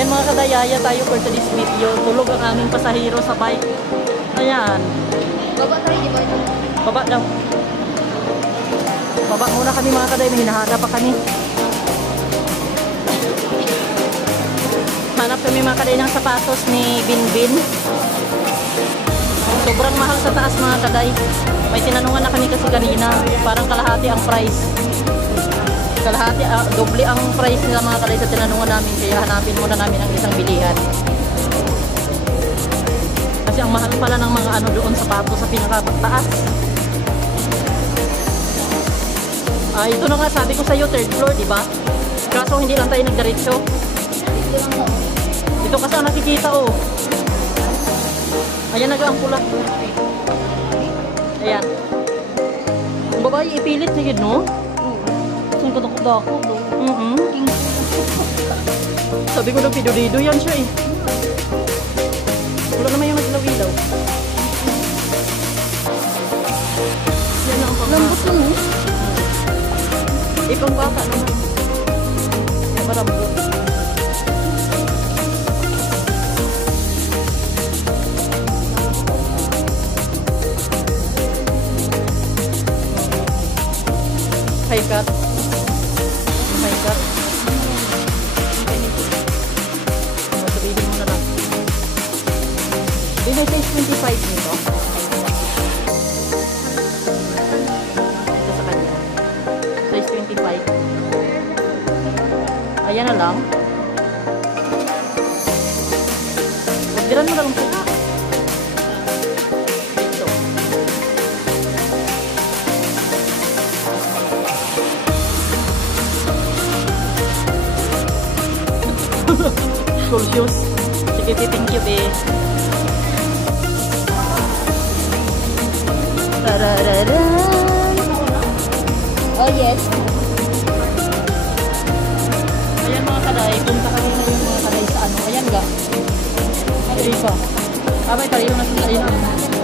Ayan mga kadayaya tayo for today's video. Tulog ang aming pasahero sa bike. Ayan. Baba tayo, di ba? Baba daw. Baba muna kami mga kaday. May hinahada pa kami. Hanap kami mga kaday ng sapatos ni Binbin. Sobrang mahal sa taas mga kaday. May tinanungan na kami kasi kanina. Parang kalahati ang price. Kalahati, doble ang price nila mga kaday sa tinanungan namin. Kaya hanapin muna namin ang isang bilihan. Kasi ang mahal pala ng mga ano doon sapatos sa pinakataas. Ito na nga sabi ko sa iyo, third floor, di ba? Kaso hindi lang tayo nagdiretso. Ito kasi ang nakikita, oh. Ayan ang pula. Ayan. Ang babae, ipilit na yun, no? Saan ka dako-dako, no? Sabi ko na pido-dido yan siya, eh. Wala naman yung naglaw-ilaw. Yan ang pangka. Lambot lang, eh. Ipang bata naman. Yan malambot. High cut. High cut. Sabihin mo na lang. Binay size 25 nito. Ito sa kanya. Size 25. Ayan na lang. Pagdiran mo na lang po. Ito. School shoes. Sige, thank you, babe. Tarararan. Oh, yes. Ayan mga kaday, punta kami ngayon mga kaday sa ano. Ayan ga. Ayun pa. Abay, tayo na sila. Ayun.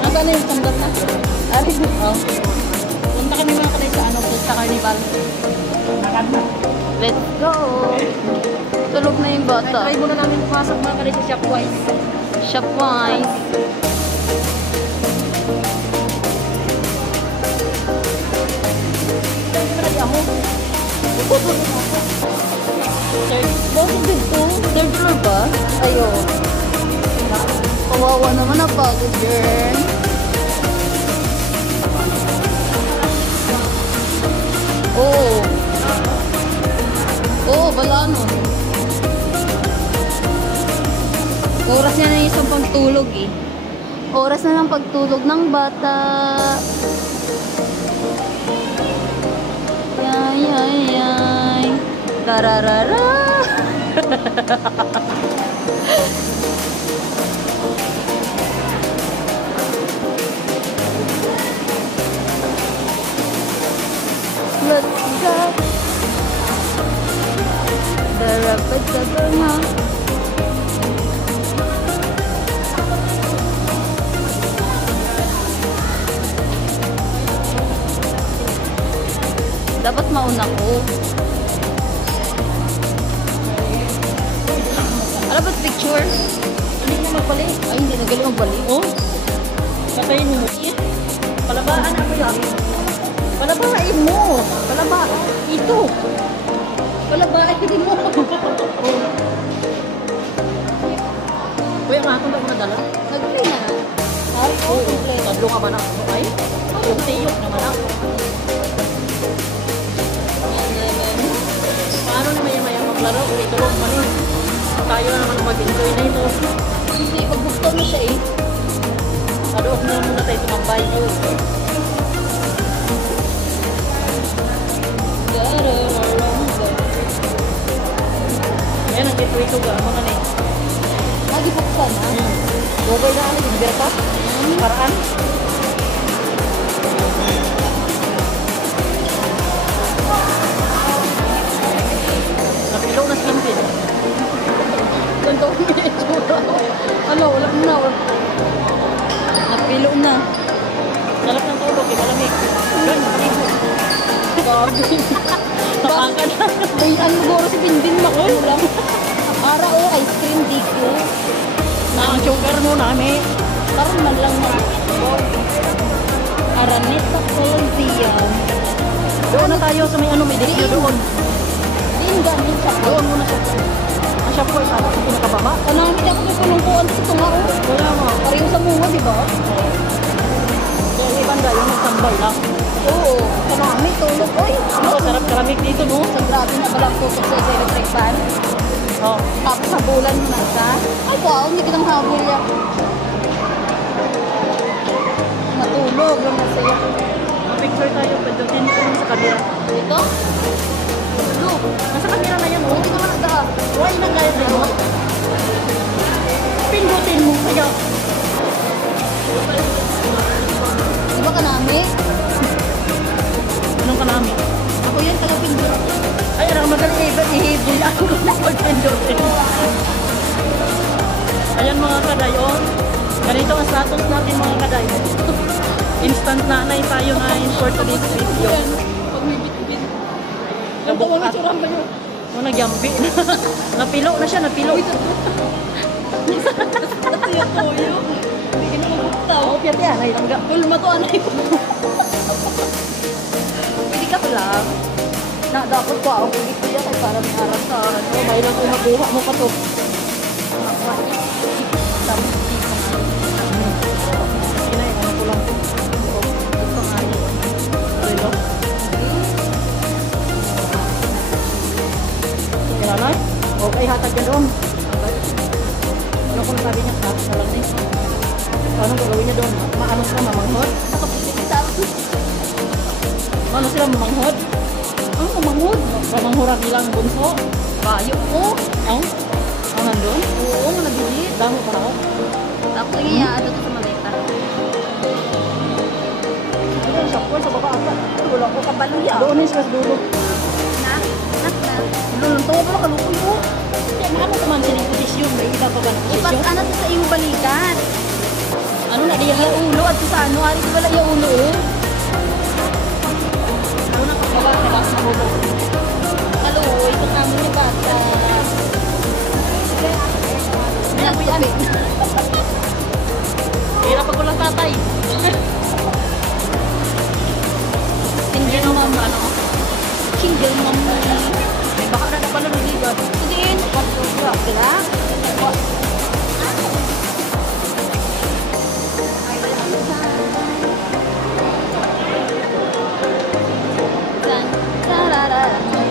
Nasaan na yung tandat na? Ari. Oh. Punta kami mga kaday sa ano, sa carnival. Let's go. Tulog na yung bata. Try muna namin pumasok mga kaday sa Shopwise. Shopwise. Ako. Bakit dito? Third floor ba? Ayo. Kawawa naman ang pagod, girl. Oo. Oo, bala nun. Oras na ng isang pagtulog eh. Oras na ng pagtulog ng bata. Yay, yay, yay. Tararara. Let's go. Dapat sa na. Dapat mauna ko. Ano ba't picture? Hindi na magbalik. Ay, hindi nagaling magbalik. Oh. Patayin mo. Palabaan ako yan. Palabain mo. Palabaan. Ito. Palabain mo. Kuya nga ako ba ako nadala? Nag-play na. Ay, Oo. Tadlo ka ba na? Ay? Yung tiyok naman ako. Paano na maya-maya maglaro? Itulog man eh. Tayo na naman mag-enjoy na ito. Hindi, pag-buktaw na siya eh. Padoof na muna tayo tumambay yun. Ayan, ang ito ga. Mga na eh. Lagi buksan ha? Google na ano, yung birta? Paraan? Napilo na skinpin. Ganito ko yung itsura. Ano, wala mo na. Napilo na. Sarap ng tulog, eh, malamig. Gan, maligo. Bakit? Ay, ano siguro si Binbin makulang. Para o, ice cream namin. Karon man lang na. Araneta Coliseum. Doon na tayo sa may ano, may video doon. Din gamin sa Doon muna siya. Ang siya po, isa sa pinakababa. kanami ako may kulungkuan dito nga oh. Wala mo. Pareho sa bunga, di ba? Kaya yung banda, yung nagsambay lang. Oo. Kanami, tulog. Oy, Ano, sarap kalamig dito, no? sa grabe na balang tutok sa electric fan. Oh. Tapos habulan mo na siya. Ay, wow, hindi kitang habol yan. Matulog lang na siya. Picture tayo, pagdating ko sa kamera. Ito? Tulog. Nasa kamera na yan, oh. Hindi naman nagdaan. Why na gaya sa'yo? Pindutin mo, kaya. Di ba kanami? Anong kanami? Ako yan, taga-pindot. Ay, ano, madali ihibol ako kung pagpindutin. Ayan mga kaday, oh. Ganito ang status natin mga kaday. Instant nanay tayo ngayon for today's video. Pag may bit-bit. Ang Nabuk tawa at ng tsurang ba yun? oh, nagyambi na. Napilo na siya, napilo. Ito yung toyo. Hindi ka na maguktaw. Oh, piyat yan, ay langga. Tulma to, anay ko. Hindi ka pala. Na, dapat ko ako dito yan ay para may arap sa ano. May lang kung makuha mo pa to. Tapos dito nga. Sige na, ano ko lang. Ito nga yun. Relo. Kinanay? Okay, hatag ka doon. Ano kung sabi niya, tapos na lang din. Anong gagawin niya doon? Maano sila mamanghod? Nakapagpipita. Ano sila mamanghod? Ang mamangod. Mamanghura bilang bunso? Bayo ko. Ang? Ang nandun? Oo, nga nabilit. Damo pa ako. Tapos ang iya, ato to sa malita. Ano sa sa baba ata? Wala ko kabaluya. Doon yung sa dulo. Na? Na? Doon, tawa pala kalukoy mo. Kaya maano naman siya yung posisyon. May iba pa ba na Ipas posisyon? ano to sa iyong balikat. Ano na diya? Iya ulo at sa ano, ari ko wala iya ulo oh. Ano na pagkaba? Kailangan sa hulog. Kaluoy, ito kamo ni bata. Yan po yan. Hirap pag walang tatay. Hindi no ma'am, ano? Single mom na. May baka na pala luligan. Din. Sila?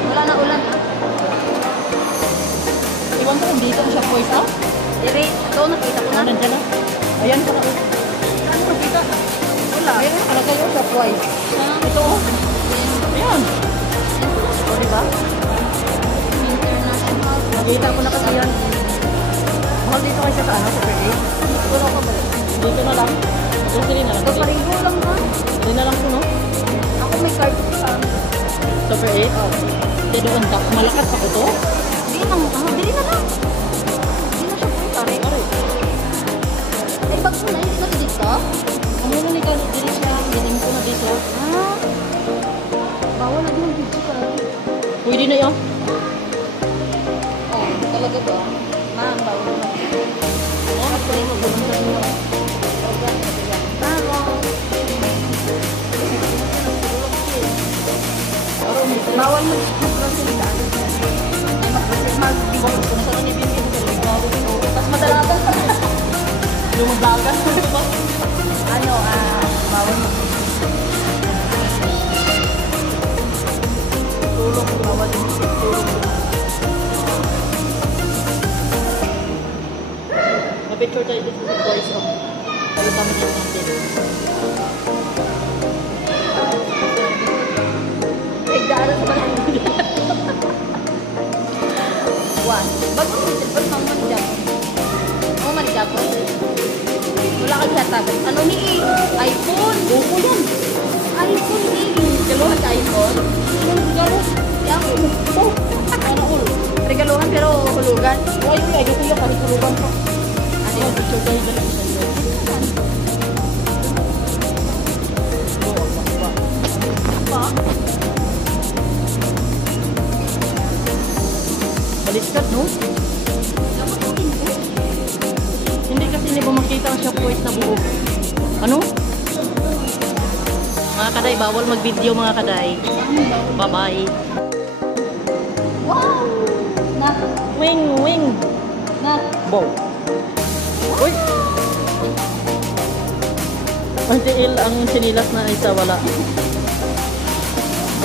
Wala na ulan. Iwan ko kung dito siya voice out. Dire, ito nakita ko na. Nandiyan na. Ayan pa na. Ano nakita? Wala. Meron na kayo sa voice. Ito oh. Ayan. O diba? International. Nakita ko na kasi yan. Mahal dito kayo sa ano, sa Perley. Wala ko ba? Dito na lang. Dito na lang. Pariho lang ha. Dito na lang po, no? Ako may card sa Super 8? Oo. Dito doon ka. Malakas ako to? Di na mo. Dili na lang. Di na siya po. Pare, pare. Ay, bag mo na. Hindi na dito. Ano na ni Kalo? Dito siya. Giling ko na dito. Ah. Bawal na din dito ka. Pwede na yan. Oh, talaga ba? Ma'am, bawal na. Oh, pwede mo. Gulong sa inyo. Bawal mo mag-prosilita. Ay, mag-prosilita. Kung saan ni Bimbi mo galing bago ito. Tapos madalagan pa. Lumaglagan mo ito ba? Ano, bawal mo. Tulong, bawal yung tulong. Mapicture tayo dito sa voice of. Tayo kami dito natin. Nagdaanan ba lang? One. Ba't mo ba't mang manijak? Oo, manijak ko. Wala kang hatagan. Ano ni iPhone? Buko yan. iPhone ni Regaluhan ka iPhone? Anong regalo? Yang Oh, ano ulo? regaluhan pero hulugan. Oh, ayun, ayun ko yung kahitulugan ko. Ano yung picture tayo dito sa iyo? Pa? Baliskad, no? Dapat mo hindi. Hindi kasi hindi bumag makita ang Shopwise na buo. Ano? Mga kaday, bawal mag-video mga kaday. Bye-bye. Wow! Nak! Wing, wing. Nak! Bow. Uy! Ang tiil ang sinilas na isa wala.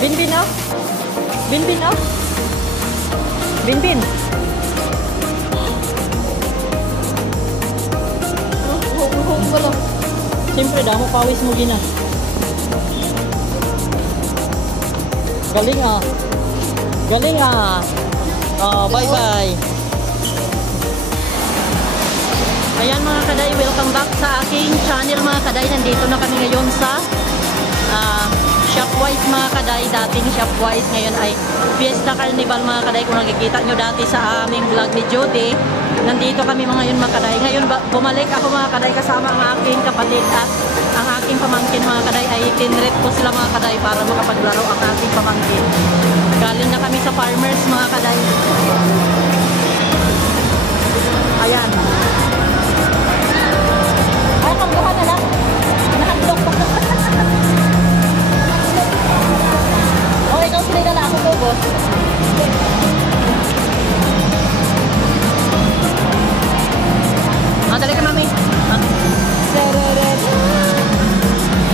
Binbin ah! Binbin ah! Binbin! Wala. Siyempre, damo pawis mo gina. Galing ah! Galing ah! Oh, bye-bye! Ayan mga kaday, welcome back sa aking channel mga kaday. Nandito na kami ngayon sa Shopwise mga kaday. Dating Shopwise, ngayon ay Fiesta Carnival mga kaday. Kung nakikita nyo dati sa aming vlog ni Jody, nandito kami ngayon mga kaday. Ngayon bumalik ako mga kaday kasama ang aking kapatid at ang aking pamangkin mga kaday. Ay tinrip ko sila mga kaday para makapaglaro ang aking pamangkin. Galing na kami sa farmers mga kaday. Ayan. Ay, kanggahan na lang. Nakablok pa. Oh, ikaw sinigala ako po, boss. Dali ka mami.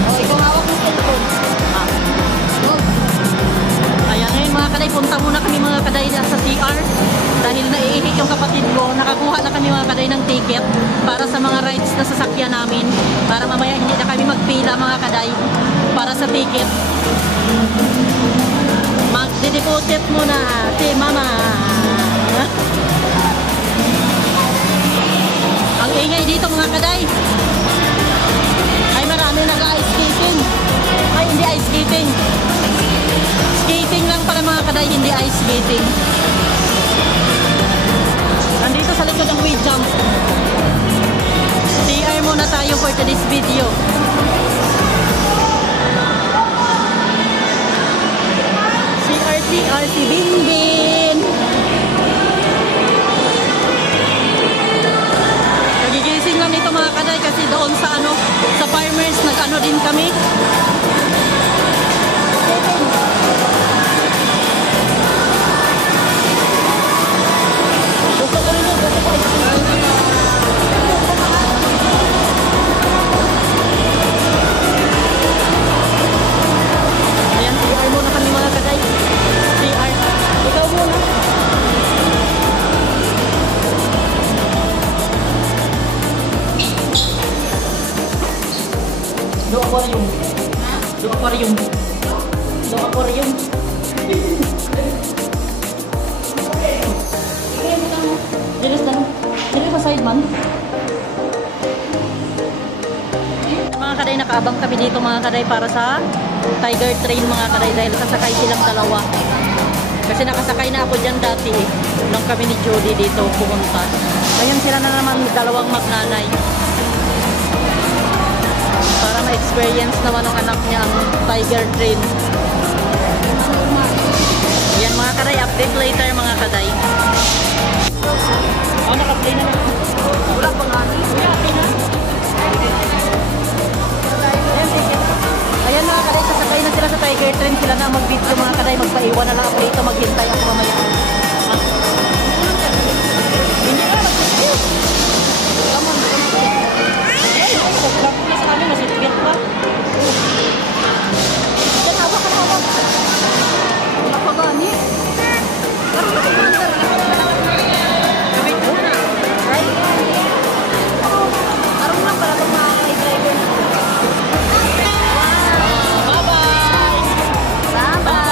Oh, ikaw hawak ng cellphone. Oh. Ayan ngayon mga kaday, punta muna kami mga kaday sa CR. Dahil naiihi yung kapatid ko, nakakuha na kami mga kaday ng ticket para sa mga rides na sasakyan namin. Para mamaya hindi na kami magpila mga kaday para sa ticket. Magdideposit muna si mama. Ang ingay dito mga kaday. Ay marami nag-ice skating. Ay hindi ice skating. Skating lang para mga kaday, hindi ice skating. Nandito sa likod ng wheel jump. CR muna tayo for today's video. CR si Binbin. Nagigising lang nito mga kaday kasi doon sa sa farmers nag-ano din kami. Gusto ko rin yun, gusto ko ice cream. Ayan, CR muna kami mga kaday. CR. Ikaw muna. Do aquarium. Do aquarium. Do aquarium. Dilis na. Dilis sa side man. Mga kaday, nakaabang kami dito mga kaday para sa Tiger Train mga kaday dahil sasakay silang dalawa. Kasi nakasakay na ako dyan dati eh. Nung kami ni Jody dito pumunta. Ngayon sila na naman dalawang magnanay. Para ma-experience naman ng anak niya ang Tiger Train. Yan mga kaday, update later mga kaday. Oh, naka-play na naman. Wala pa nga. Ayan mga kaday, sasakay na sila sa Tiger Train. Sila na mag-video mga kaday. Magpaiwan na lang ako dito. Maghintay ako mamaya. Hindi na, mag-video. Ay, pag-vlog ko na sa amin. Masitbit pa. Yan, hawak ka na hawak. Wala pa gani. Pero wala pa gani. Gabit mo na. Right? Arong lang para pag makaka-driver na. Bye-bye! Bye-bye!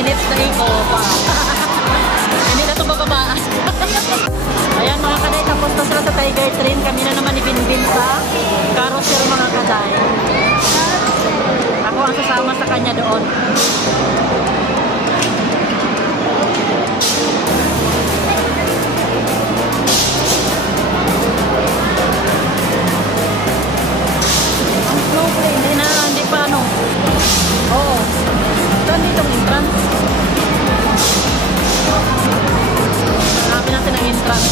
minutes na ikot. Hindi na ito bababa. Ayan mga kaday, tapos na sila sa Tiger Train. Kami na naman ibinbin sa carousel mga kaday. Ako ang sasama sa kanya doon. Hindi pa ano. Oo. Saan dito ang entrance? Hanapin natin ang entrance.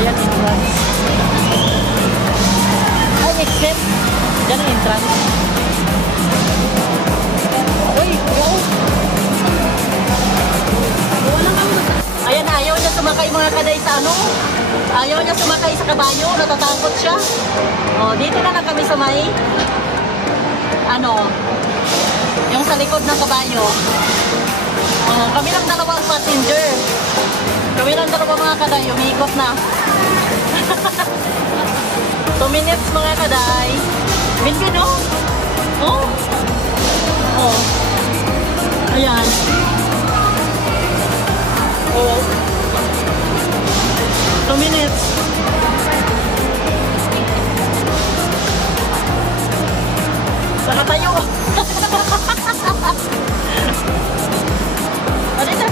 Ayan, entrance. Ay, exit. Diyan ang entrance. Uy, go! Ayan, ayaw niya sumakay mga kaday sa ano. Ayaw niya sumakay sa kabayo. Natatakot siya. O, dito na lang kami sa may ano, yung sa likod ng kabayo. Kami lang dalawang passenger. Kami lang dalawang mga kaday. Umiikot na. 2 minutes mga kaday. Binbin, oh. Oh. Oh. Ayan. Oh. 2 minutes. Saka tayo. O, dito.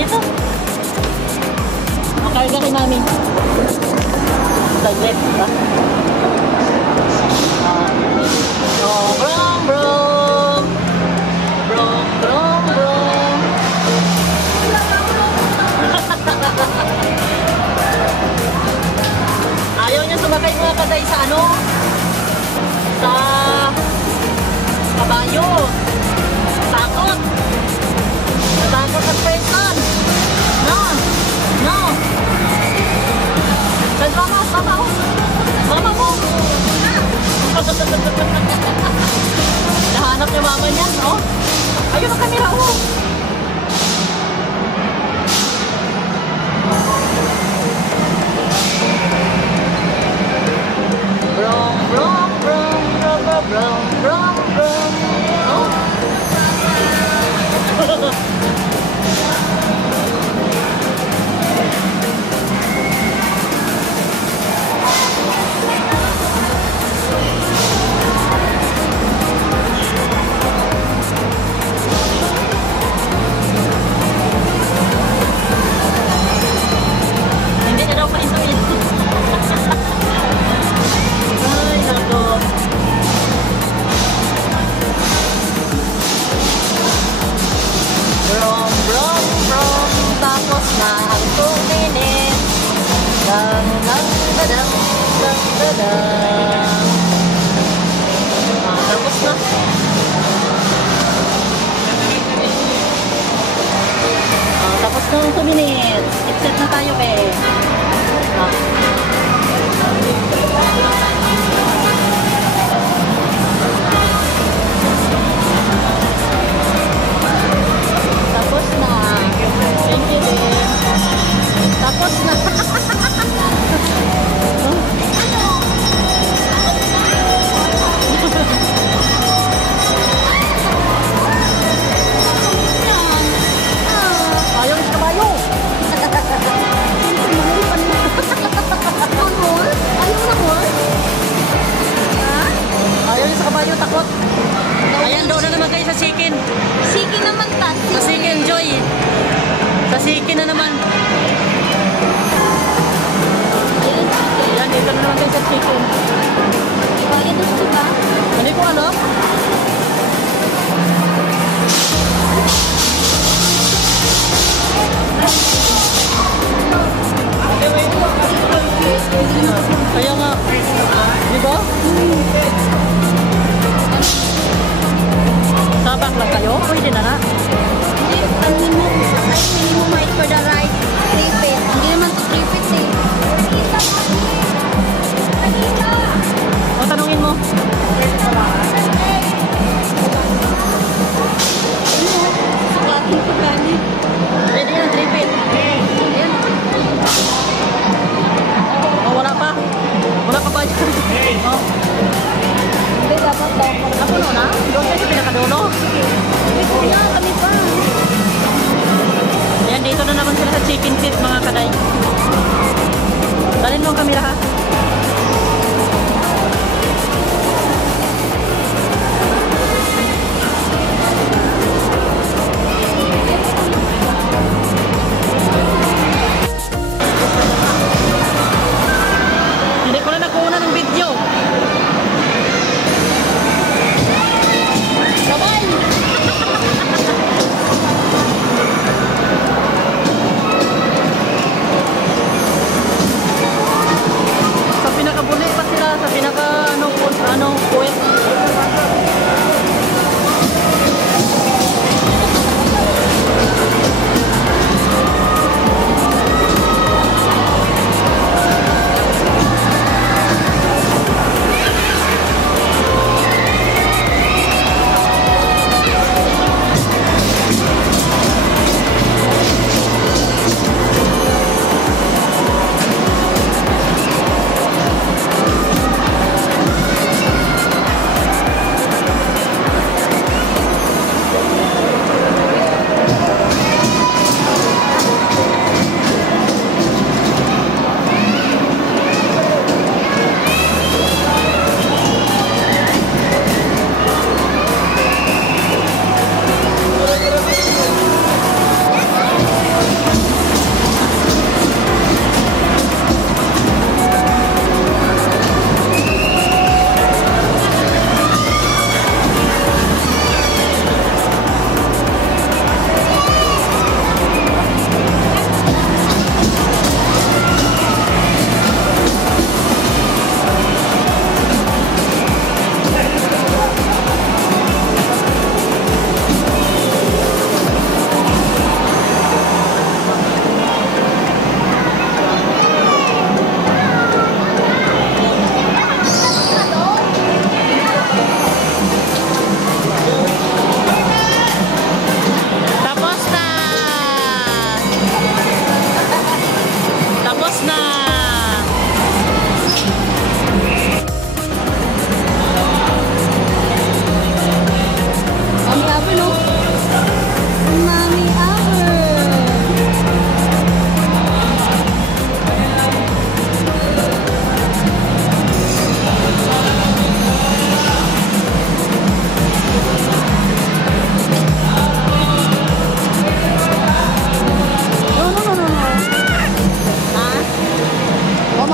Dito. O, karga rin namin. Saglit, diba? Oh, brom, brom. Brom, brom, brom. Ayaw niya sumakay mga kaday sa ano? Sa kabayo. Takot. Natakot ang person. No. No. Saan mama? Mama mo. Mama mo. Nahanap niya mama niya. Oh. Ayun ang kamera. Oh. Brom, brom, brom, brom, brom, brom, brom. Oh. Hindi na daw paisuin. Ay, nako. Brom, brom, brom. Tapos na ang 2 minutes. Dang, dang, dadang, dang, dadang. Tapos na. Tapos na ang 2 minutes. Exit na tayo, be. Tapos na. Thank you, dear. Tapos na. Ayaw sa kabayo. Ayaw sa kabayo, takot. Ayan, doon na naman kayo sa Sikin. Sige naman, Tat. Sa Sikin, Joy. Sa Sikin na naman. Ayan, dito na naman kayo sa Sikin. Kaya gusto ba? Hindi ko ano? Kaya nga, di ba? Sabak lang kayo? Pwede na na. Hindi, ang minimum height for the ride. 3 feet. Hindi naman to 3 feet eh. O, tanungin mo. Sukatin ko gani. Pwede yan, 3 feet. Ayan. O, wala pa. Wala pa ba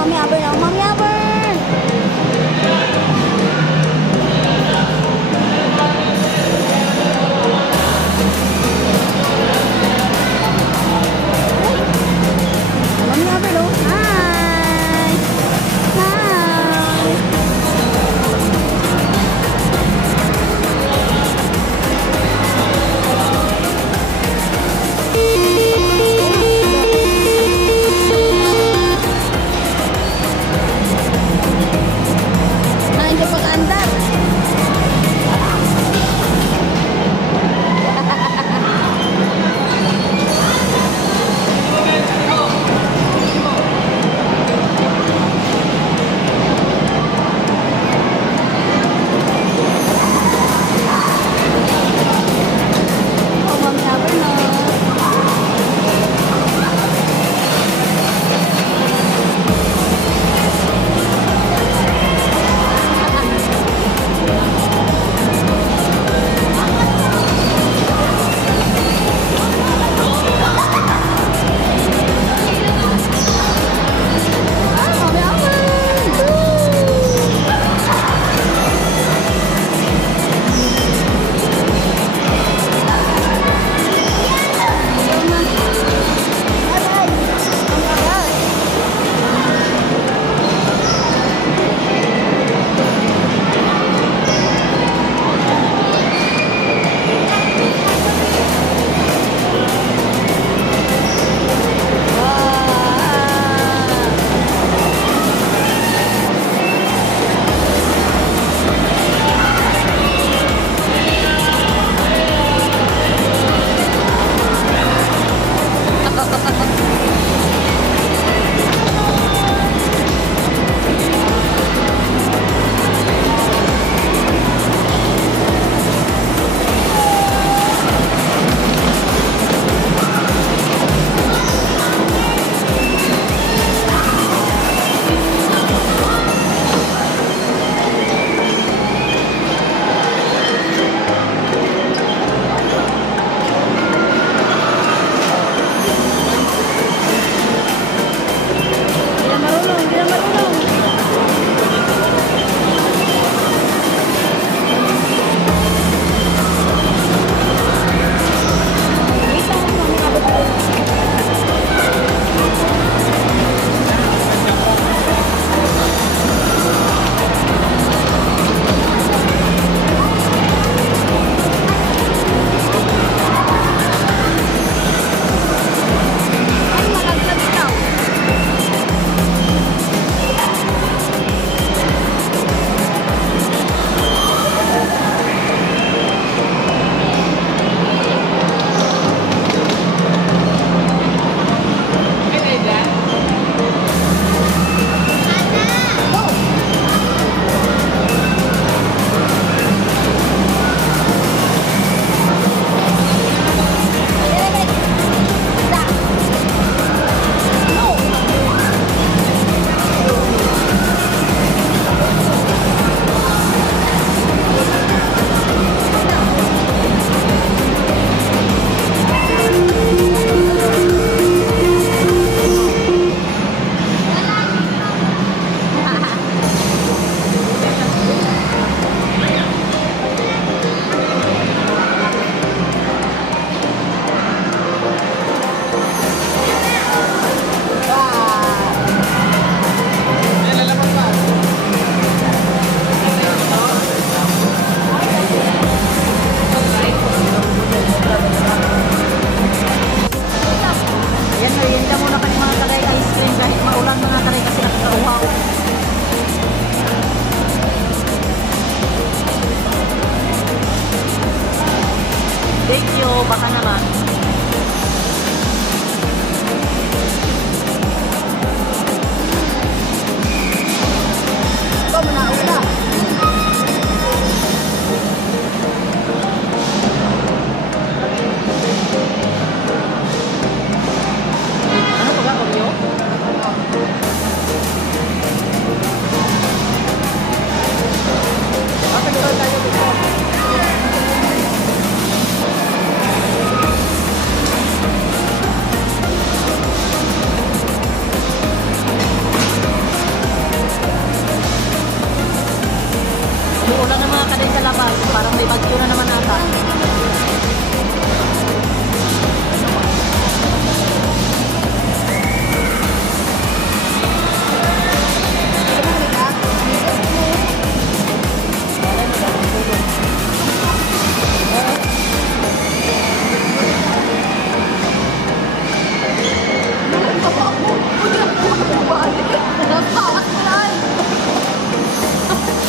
Mami Aber na. Mami Aber! Mami Aber no. Hi! Hi! Parang may bagyo na naman ata.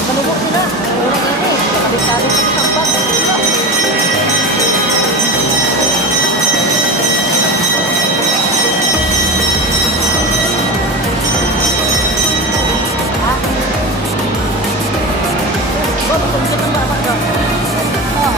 Malubok sila. Wala nga rin. Kabit-kabit sa sampat. Oh, magpunta ng baba doon. Oh.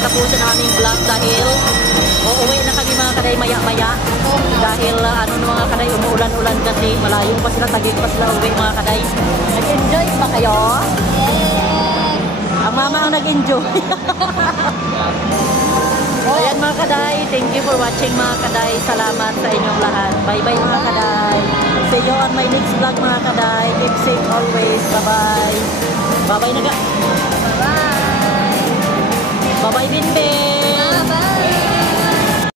Tapusin ang aming vlog dahil uuwi na kami mga kaday maya-maya dahil ano mga kaday umuulan-ulan kasi malayo pa sila, tagig pa sila uwi mga kaday. Nag-enjoy ba kayo? Ang mama ang nag-enjoy. Ayan mga kaday, thank you for watching mga kaday. Salamat sa inyong lahat. Bye-bye mga kaday. See you on my next vlog mga kaday. Keep safe always. Bye-bye. Bye-bye na ka.